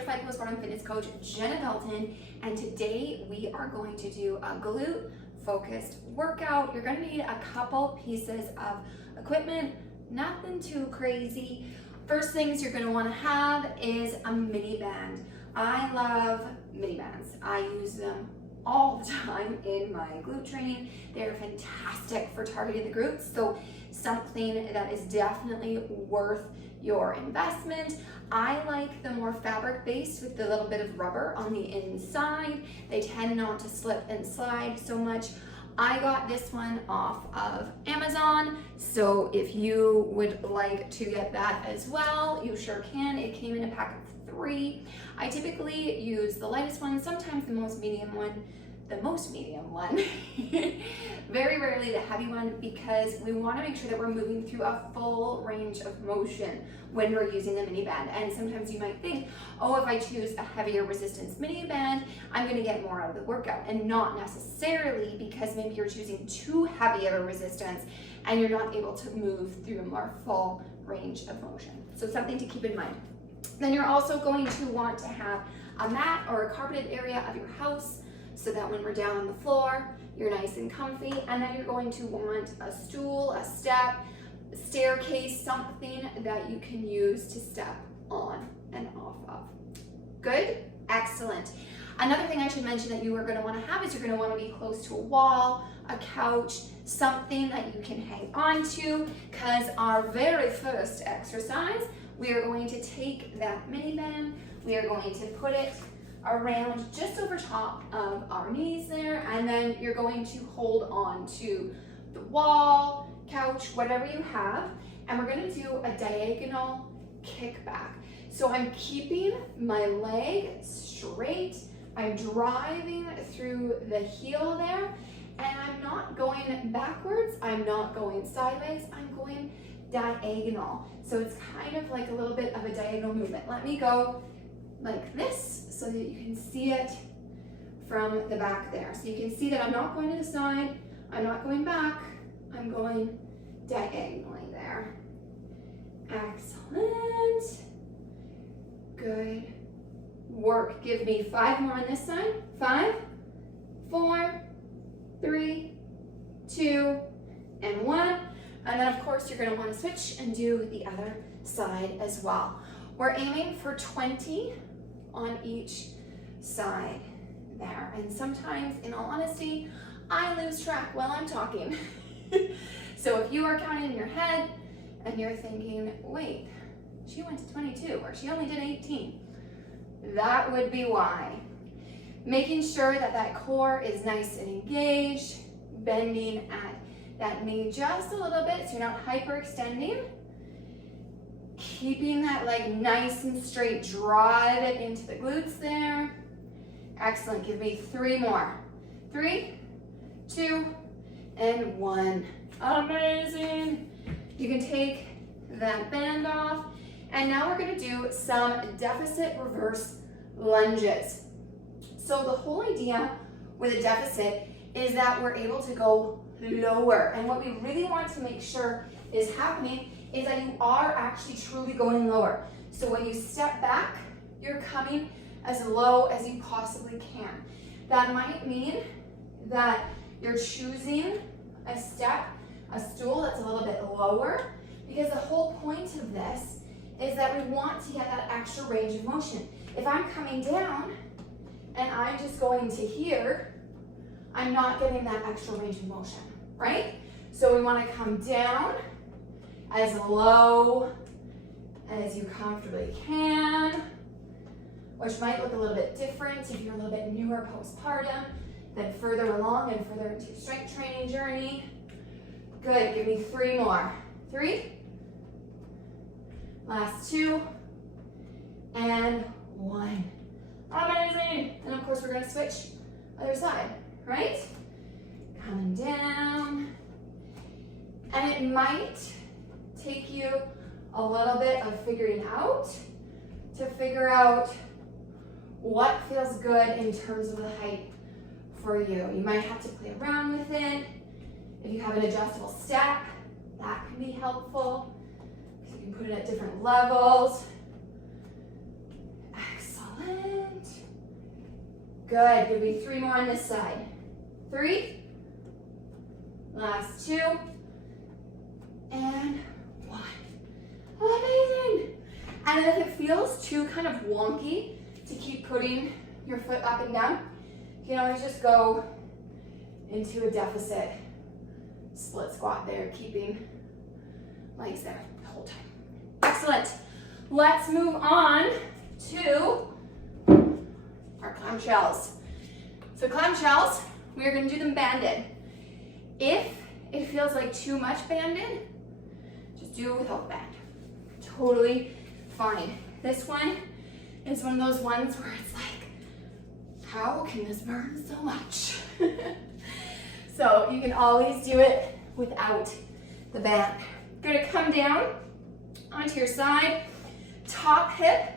certified postpartum fitness coach, Jenna Dalton, and today we are going to do a glute focused workout. You're gonna need a couple pieces of equipment, nothing too crazy. First things you're gonna wanna have is a mini band. I love mini bands. I use them all the time in my glute training. They're fantastic for targeting the glutes, so something that is definitely worth your investment. I like the more fabric based with the little bit of rubber on the inside. They tend not to slip and slide so much. I got this one off of Amazon, so if you would like to get that as well, you sure can. It came in a pack of 3. I typically use the lightest one, sometimes the most medium one, very rarely the heavy one, because we want to make sure that we're moving through a full range of motion when we're using the mini band. And sometimes you might think, oh, if I choose a heavier resistance mini band, I'm going to get more out of the workout, and not necessarily, because maybe you're choosing too heavy of a resistance and you're not able to move through a more full range of motion. So something to keep in mind. Then you're also going to want to have a mat or a carpeted area of your house, so that when we're down on the floor, you're nice and comfy. And then you're going to want a stool, a step, a staircase, something that you can use to step on and off of. Good? Excellent. Another thing I should mention that you are going to want to have is you're going to want to be close to a wall, a couch, something that you can hang on to, because our very first exercise, we are going to take that mini band, we are going to put it around just over top of our knees there, and then you're going to hold on to the wall, couch, whatever you have, and we're going to do a diagonal kickback. So I'm keeping my leg straight, I'm driving through the heel there, and I'm not going backwards, I'm not going sideways, I'm going diagonal. So it's kind of like a little bit of a diagonal movement. Let me go like this so that you can see it from the back there. So you can see that I'm not going to the side, I'm not going back, I'm going diagonally there. Excellent. Good work. Give me 5 more on this side. 5, 4, 3, 2, and 1. And then of course you're going to want to switch and do the other side as well. We're aiming for 20 on each side there. And sometimes, in all honesty, I lose track while I'm talking. So if you are counting in your head and you're thinking, wait, she went to 22 or she only did 18, that would be why. Making sure that that core is nice and engaged, bending at that knee just a little bit so you're not hyperextending. Keeping that leg nice and straight, drive it into the glutes there. Excellent, give me 3 more. 3, 2, and 1. Amazing. You can take that band off, and now we're gonna do some deficit reverse lunges. So the whole idea with a deficit is that we're able to go lower, and what we really want to make sure is happening is that you are actually truly going lower. So when you step back, you're coming as low as you possibly can. That might mean that you're choosing a step, a stool that's a little bit lower, because the whole point of this is that we want to get that extra range of motion. If I'm coming down and I'm just going to here, I'm not getting that extra range of motion, right? So we want to come down as low as you comfortably can, which might look a little bit different if you're a little bit newer postpartum, then further along and further into your strength training journey. Good, give me 3 more. 3, last 2, and 1. Amazing. And of course we're gonna switch other side, right? Coming down. And it might take you a little bit of figuring out to figure out what feels good in terms of the height for you. You might have to play around with it. If you have an adjustable step, that can be helpful. You can put it at different levels. Excellent. Good, give me 3 more on this side. 3, last 2, and 1. Amazing. And then if it feels too kind of wonky to keep putting your foot up and down, you can always just go into a deficit split squat there, keeping legs there the whole time. Excellent. Let's move on to our clamshells. So clamshells, we're going to do them banded. If it feels like too much banded, just do it without band. Totally fine. This one is one of those ones where it's like, how can this burn so much? So you can always do it without the band. You're gonna come down onto your side. Top hip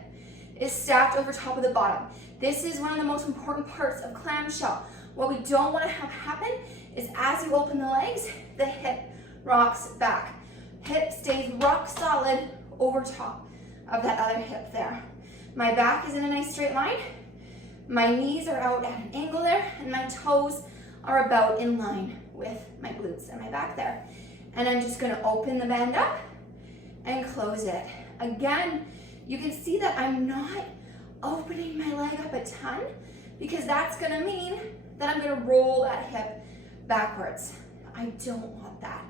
is stacked over top of the bottom. This is one of the most important parts of clamshell. What we don't want to have happen is as you open the legs, the hip rocks back. Hip stays rock solid over top of that other hip there. My back is in a nice straight line. My knees are out at an angle there, and my toes are about in line with my glutes and my back there. And I'm just gonna open the band up and close it. Again, you can see that I'm not opening my leg up a ton because that's gonna mean that I'm gonna roll that hip backwards. I don't want that.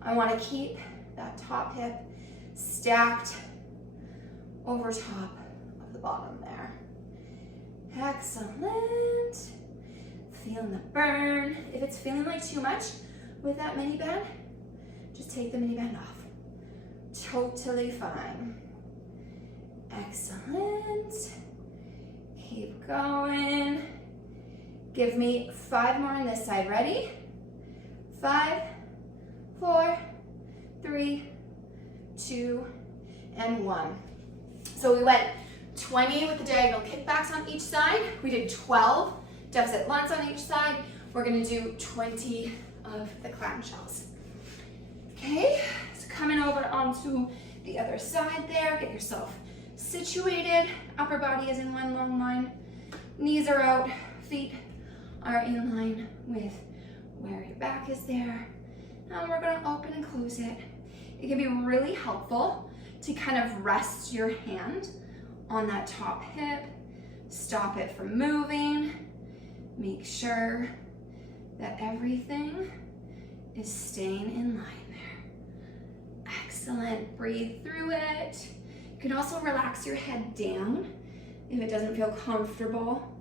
I wanna keep that top hip stacked over top of the bottom there. Excellent. Feeling the burn. If it's feeling like too much with that mini band, just take the mini band off. Totally fine. Excellent. Keep going. Give me 5 more on this side. Ready? 5, 4, 3, 2, and 1. So we went 20 with the diagonal kickbacks on each side. We did 12 deficit lunges on each side. We're gonna do 20 of the clamshells. Okay, so coming over onto the other side there, get yourself situated. Upper body is in one long line. Knees are out, feet are in line with where your back is there. And we're gonna open and close it. It can be really helpful to kind of rest your hand on that top hip, stop it from moving. Make sure that everything is staying in line there. Excellent, breathe through it. You can also relax your head down if it doesn't feel comfortable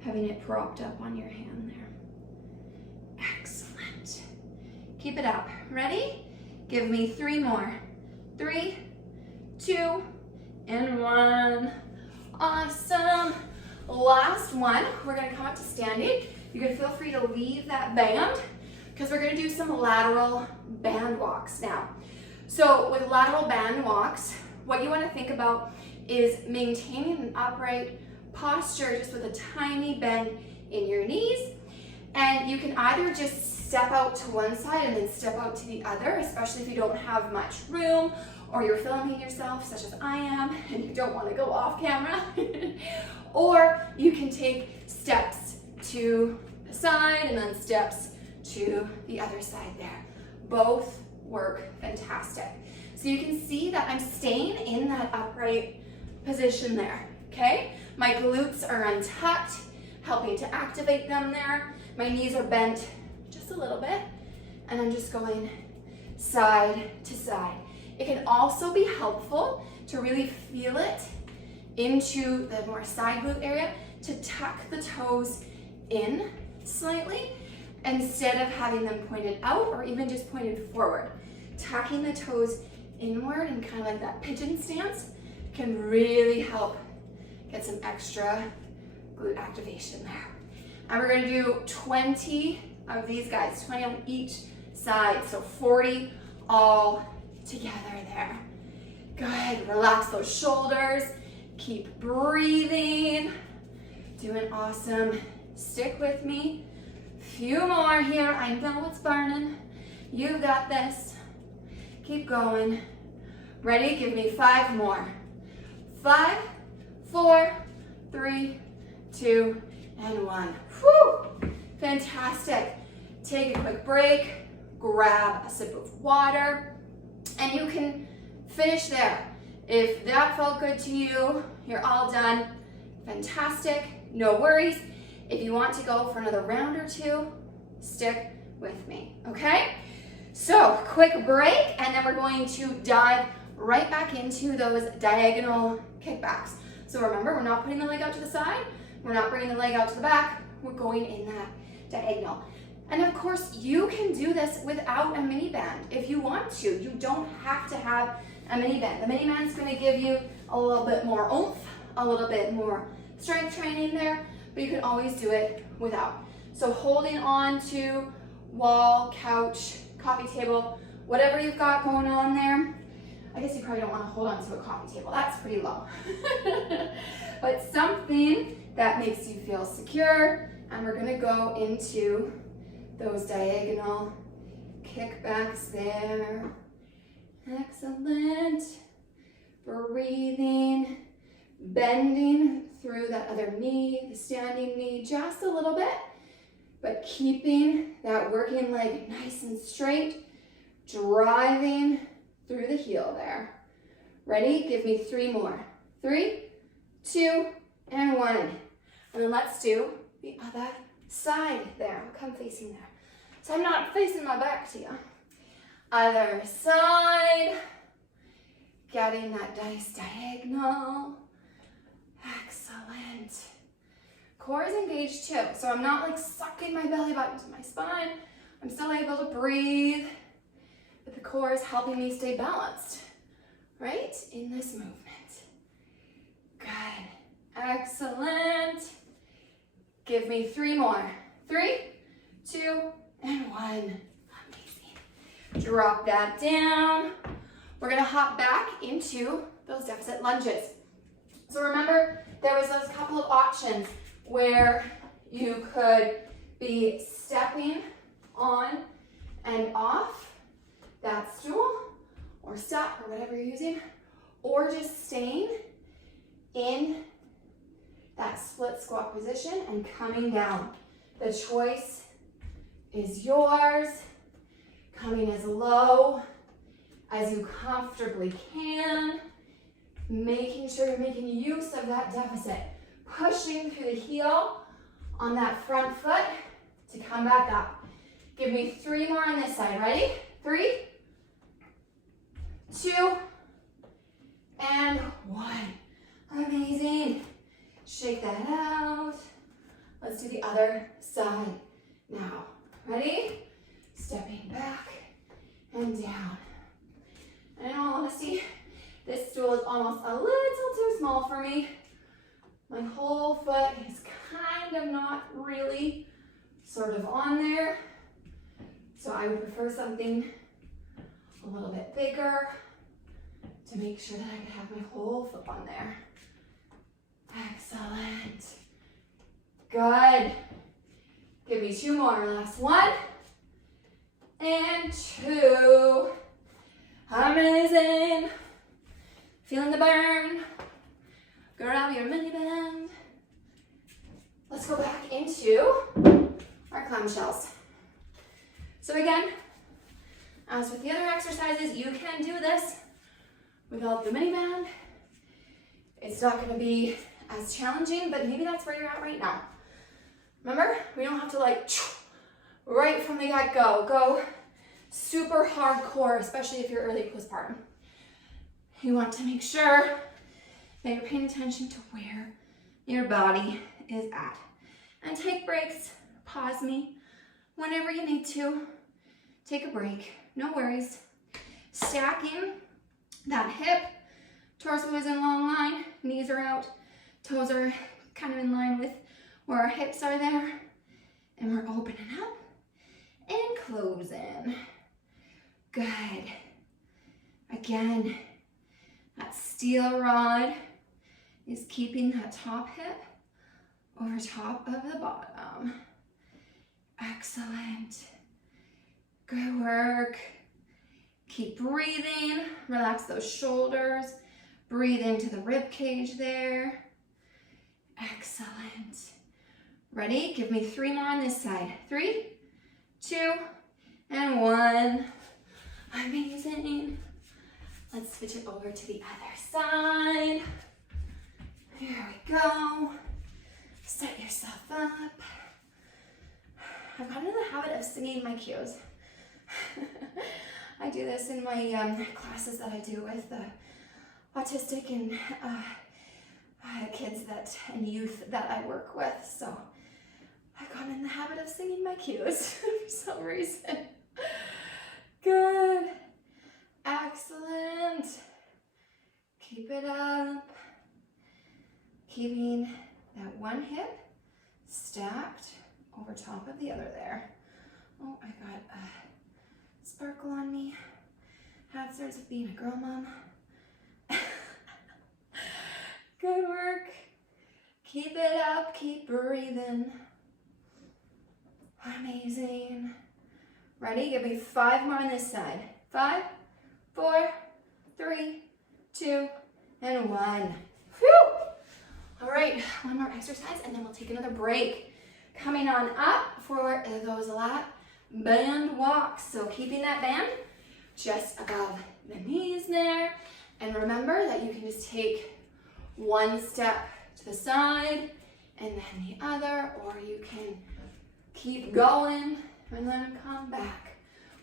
having it propped up on your hand there. Excellent. Keep it up. Ready? Give me 3 more. 3, 2, and 1. Awesome. Last one, we're gonna come up to standing. You're gonna feel free to leave that band because we're gonna do some lateral band walks now. So with lateral band walks, what you wanna think about is maintaining an upright posture just with a tiny bend in your knees. And you can either just step out to one side and then step out to the other, especially if you don't have much room or you're filming yourself, such as I am, and you don't wanna go off camera. Or you can take steps to the side and then steps to the other side there. Both work fantastic. So you can see that I'm staying in that upright position there, okay? My glutes are untucked, helping to activate them there. My knees are bent just a little bit, and I'm just going side to side. It can also be helpful to really feel it into the more side glute area to tuck the toes in slightly instead of having them pointed out or even just pointed forward. Tucking the toes inward and kind of like that pigeon stance can really help get some extra glute activation there. And we're gonna do 20 of these guys, 20 on each side, so 40 all together there. Good, relax those shoulders. Keep breathing, doing awesome. Stick with me. Few more here. I know it's burning. You got this. Keep going. Ready? Give me 5 more. 5, 4, 3, 2, and 1. Whew. Fantastic. Take a quick break, grab a sip of water, and you can finish there. If that felt good to you, you're all done. Fantastic, no worries. If you want to go for another round or two, stick with me, okay? So, quick break, and then we're going to dive right back into those diagonal kickbacks. So remember, we're not putting the leg out to the side, we're not bringing the leg out to the back, we're going in that diagonal. And of course, you can do this without a mini band if you want to. You don't have to have a mini band. The mini band's going to give you a little bit more oomph, a little bit more strength training there, but you can always do it without. So holding on to wall, couch, coffee table, whatever you've got going on there. I guess you probably don't want to hold on to a coffee table. That's pretty low. But something that makes you feel secure, and we're going to go into those diagonal kickbacks there. Excellent. Breathing, bending through that other knee, the standing knee just a little bit, but keeping that working leg nice and straight, driving through the heel there. Ready? Give me 3 more. 3, 2, and 1. And then let's do the other side there. I'll come facing there. So I'm not facing my back to you. Other side. Getting that nice diagonal. Excellent. Core is engaged too. So I'm not like sucking my belly button to my spine. I'm still able to breathe. But the core is helping me stay balanced, right? In this movement. Good. Excellent. Give me 3 more. 3, 2, and 1. Amazing. Drop that down. We're gonna hop back into those deficit lunges. So remember, there was those couple of options where you could be stepping on and off that stool or step or whatever you're using, or just staying in that split squat position and coming down. The choice is yours. Coming as low as you comfortably can, making sure you're making use of that deficit, pushing through the heel on that front foot to come back up. Give me 3 more on this side. Ready? 3, 2, and 1. Amazing. Shake that out. Let's do the other side now. Ready? Stepping back and down. And in all honesty, this stool is almost a little too small for me. My whole foot is kind of not really sort of on there. So I would prefer something a little bit bigger to make sure that I could have my whole foot on there. Excellent. Good. Give me 2 more. Last 1 and 2. Amazing. Feeling the burn. Grab your mini band. Let's go back into our clamshells. So again, as with the other exercises, you can do this without the mini band. It's not going to be as challenging, but maybe that's where you're at right now. Remember, we don't have to like right from the get-go go super hardcore, especially if you're early postpartum. You want to make sure that you're paying attention to where your body is at. And take breaks, pause me whenever you need to. Take a break, no worries. Stacking that hip, torso is in long line, knees are out, toes are kind of in line with where our hips are there. And we're opening up and closing. Good. Again, that steel rod is keeping that top hip over top of the bottom. Excellent. Good work. Keep breathing. Relax those shoulders. Breathe into the rib cage there. Excellent. Ready? Give me 3 more on this side. 3, 2, and 1. Amazing. Let's switch it over to the other side. Here we go. Set yourself up. I've gotten in the habit of singing my cues. I do this in my classes that I do with autistic and kids and youth that I work with. So I've gotten in the habit of singing my cues for some reason. Good. Excellent. Keep it up. Keeping that one hip stacked over top of the other there. Oh, I got a sparkle on me. Hazards of being a girl mom. Good work. Keep it up, keep breathing. Amazing. Ready? Give me 5 more on this side. 5, 4, 3, 2, and 1. Whew. All right, one more exercise and then we'll take another break. Coming on up for those lap band walks. So keeping that band just above the knees there. And remember that you can just take one step to the side and then the other, or you can keep going and then come back.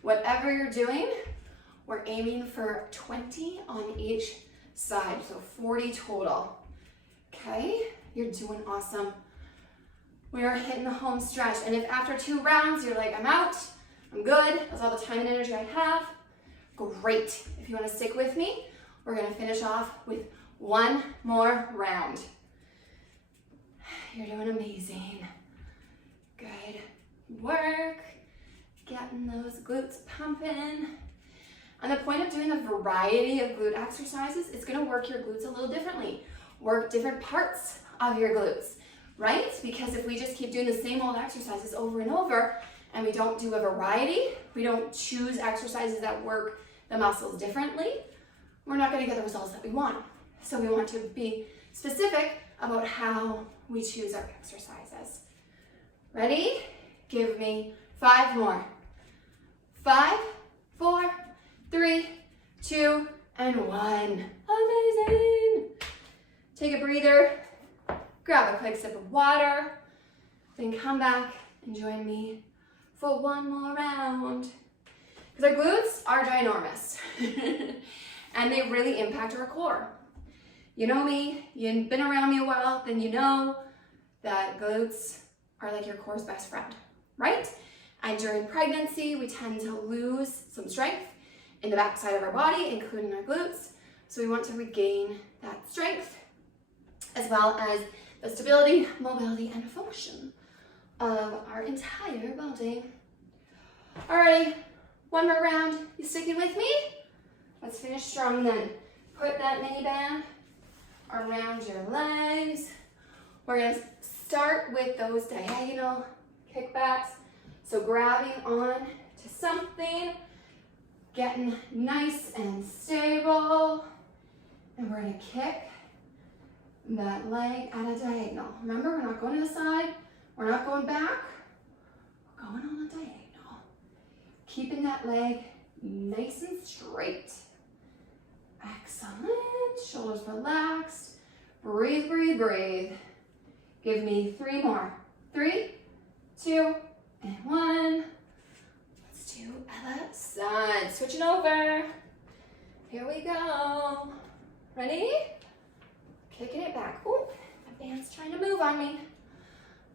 Whatever you're doing, we're aiming for 20 on each side, so 40 total. Okay, you're doing awesome. We are hitting the home stretch, and if after 2 rounds you're like, I'm out, I'm good, that's all the time and energy I have, great. If you want to stick with me, we're going to finish off with 1 more round. You're doing amazing. Good work. Getting those glutes pumping. And the point of doing a variety of glute exercises is going to work your glutes a little differently. Work different parts of your glutes, right? Because if we just keep doing the same old exercises over and over and we don't do a variety, we don't choose exercises that work the muscles differently, we're not going to get the results that we want. So we want to be specific about how we choose our exercises. Ready? Give me 5 more. 5, 4, 3, 2, and 1. Amazing. Take a breather, grab a quick sip of water, then come back and join me for 1 more round. Because our glutes are ginormous and they really impact our core. You know me, you've been around me a while, then you know that glutes are like your core's best friend, right? And during pregnancy, we tend to lose some strength in the backside of our body, including our glutes. So we want to regain that strength, as well as the stability, mobility, and function of our entire body. Alrighty, 1 more round. You sticking with me? Let's finish strong then. Put that mini band around your legs. We're gonna start with those diagonal kickbacks. So grabbing on to something, getting nice and stable, and we're gonna kick that leg at a diagonal. Remember, we're not going to the side, we're not going back, we're going on a diagonal. Keeping that leg nice and straight. Excellent, shoulders relaxed. Breathe, breathe, breathe. Give me 3 more. 3, 2, and 1. Let's do other side. Switching over. Here we go. Ready? Kicking it back. Oh, my band's trying to move on me.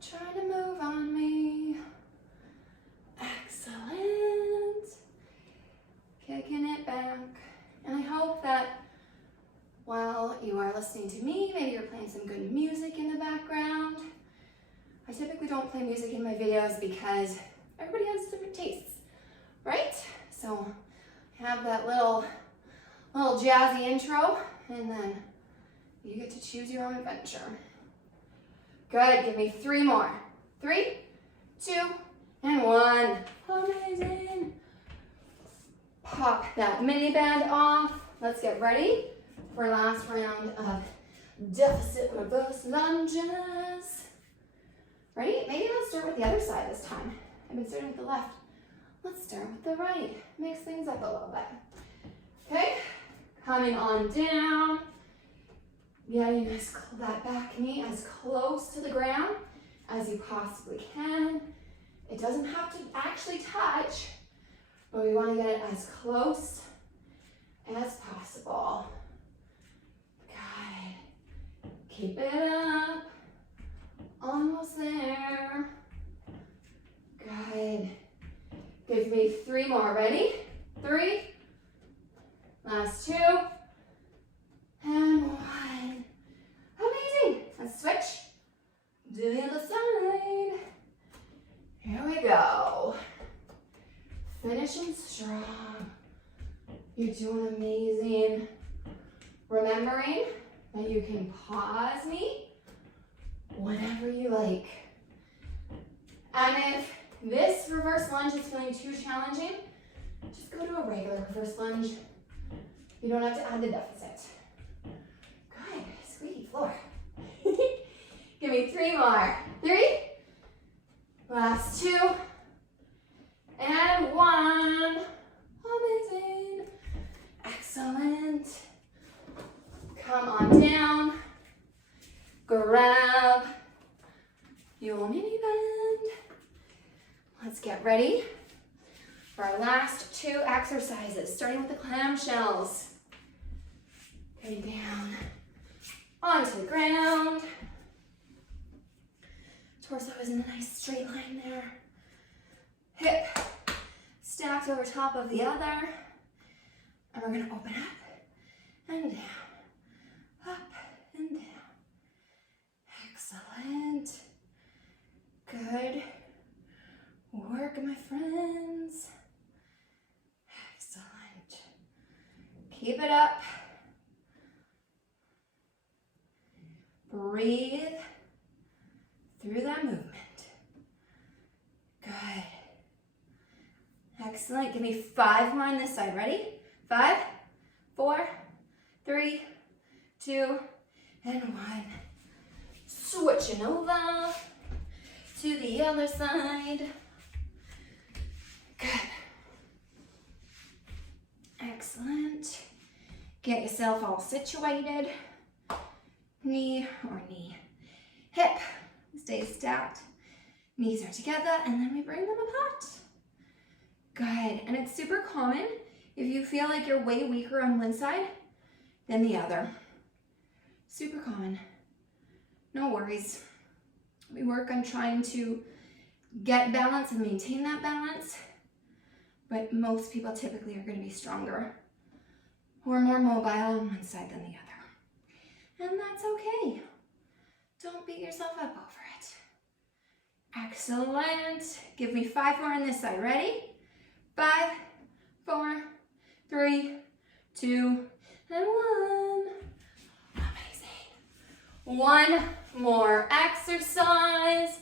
Trying to move on me. Excellent. Kicking it back. And I hope that while you are listening to me, maybe you're playing some good music in the background. I typically don't play music in my videos because everybody has different tastes, right? So have that little jazzy intro, and then you get to choose your own adventure. Good, give me 3 more. 3, 2, and 1. Amazing. Pop that mini band off. Let's get ready for last round of deficit reverse lunges. Ready? Maybe let's start with the other side this time. I've been starting with the left. Let's start with the right. Mix things up a little bit. Okay, coming on down. Getting that back knee as close to the ground as you possibly can. It doesn't have to actually touch, but we want to get it as close as possible. Good. Keep it up. Almost there. Good. Give me 3 more. Ready? 3. Last 2. And 1. Amazing. Let's switch. Do the other side. Here we go. Finishing strong. You're doing amazing. Remembering that you can pause me whenever you like. And if this reverse lunge is feeling too challenging, just go to a regular reverse lunge. You don't have to add the deficit. Good, squeaky floor. Give me 3 more. 3. Last 2. And 1. Amazing. Excellent. Come on down. Grab your mini band. Let's get ready for our last 2 exercises, starting with the clamshells. Going down onto the ground. Torso is in a nice straight line there. Hip stacked over top of the other. And we're going to open up and down. Up and down. Excellent. Good work, my friends. Excellent. Keep it up. Breathe through that movement. Good. Excellent. Give me 5 more on this side. Ready? 5, 4, 3, 2, and 1. Switching over to the other side. Good. Excellent. Get yourself all situated. Knee or knee. Hip stays stacked. Knees are together, and then we bring them apart. Good. And it's super common if you feel like you're way weaker on one side than the other. Super common. No worries. We work on trying to get balance and maintain that balance, but most people typically are going to be stronger or more mobile on one side than the other. And that's okay. Don't beat yourself up over it. Excellent. Give me 5 more on this side. Ready? 5, 4, 3, 2, and 1. Amazing. 1 more exercise,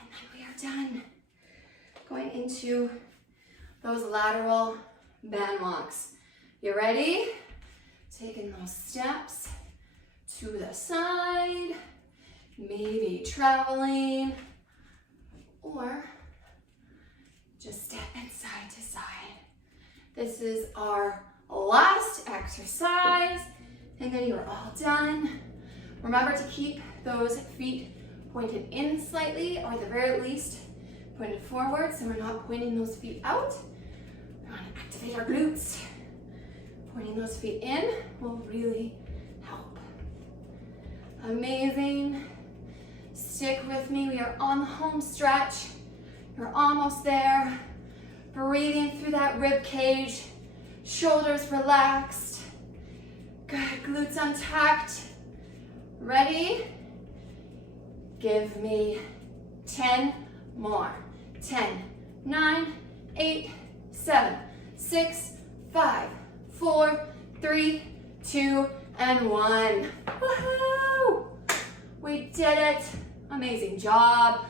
and then we are done. Going into those lateral band walks. You ready? Taking those steps to the side, maybe traveling, or just stepping side to side. This is our last exercise, and then you're all done. Remember to keep those feet pointed in slightly, or at the very least, pointed forward, so we're not pointing those feet out. We want to activate our glutes. Pointing those feet in will really help. Amazing. Stick with me. We are on the home stretch. You're almost there. Breathing through that rib cage. Shoulders relaxed. Good. Glutes untucked. Ready? Give me 10 more. 10, 9, 8, 7, 6, 5, 4, 3, 2, and 1. Woohoo! We did it. Amazing job.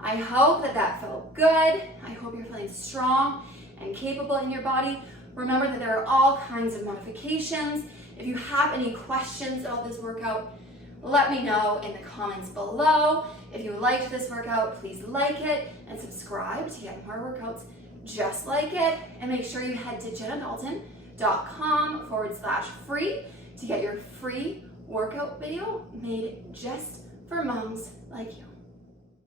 I hope that felt good. I hope you're feeling strong and capable in your body. Remember that there are all kinds of modifications. If you have any questions about this workout, Let me know in the comments below. If you liked this workout, please like it and subscribe to get more workouts just like it. And make sure you head to jennadalton.com/free to get your free workout video made just for moms like you.